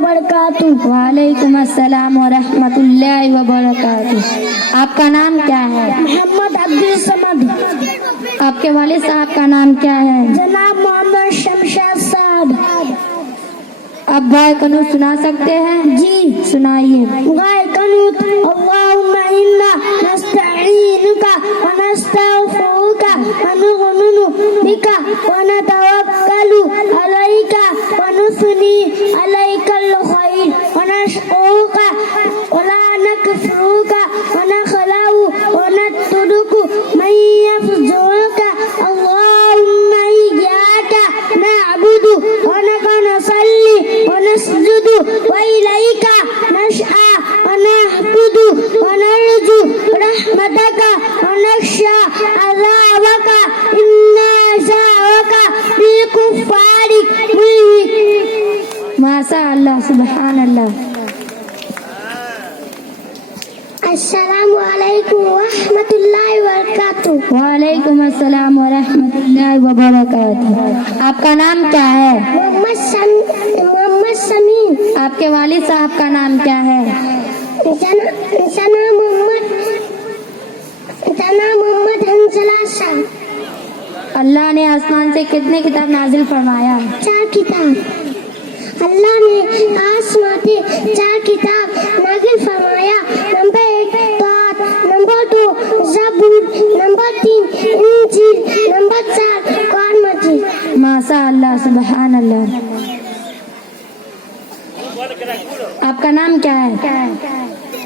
वबरकातुहू। वालेकुम अस्सलाम व रहमतुल्लाहि व बरकातुहू। आपका नाम क्या है? मोहम्मद अब्दुल समद। आपके वालिद साहब का नाम क्या है? जनाब मोहम्मद शमशाद साहब। आप गाय कनूत सुना सकते हैं? जी सुनाइए। गाय कनूत। अल्लाहुम्मा इन्ना नस्तईनुका व नस्तगफिरुका व नु'मिनु बिका व नतवक्कलु अलैका व नुस्नी अलैकल खैर व नशकुरुका व ला नकफुरुका व नखलउ व नतरुकु मन यफजुरुका। अल्लाहुम्मा इय्याका नअबुदु व लका नसल्ली व नसजुदु व इलैका नस्आ व नहबुदु व नरजु रहमतका व नख्शा अज़ाबका इन्ना अज़ाबका बिल-कुफ़्फ़ारि मुल्हिक। माशा अल्लाह, सुभान अल्लाह। अस्सलामु अलैकुम व रहमतुल्लाहि व बरकातुहू। वालेकुम अस्सलाम व रहमतुल्लाहि व बरकातुहू। आपका नाम क्या है? मोहम्मद समीन। आपके वालिद साहब का नाम क्या है? जना मोहम्मद हंसला साहब। अल्लाह ने आसमान से कितने किताब नाजिल फरमाया? 4 किताब। अल्लाह ने आसमान से 4 किताब नाजिल फरमाया। नंबर 1 तौरात, नंबर 2 ज़बूर, नंबर 3 इंजील, नंबर 4 कुरान मजीद। माशा अल्लाह, सुभान अल्लाह। आपका नाम क्या है?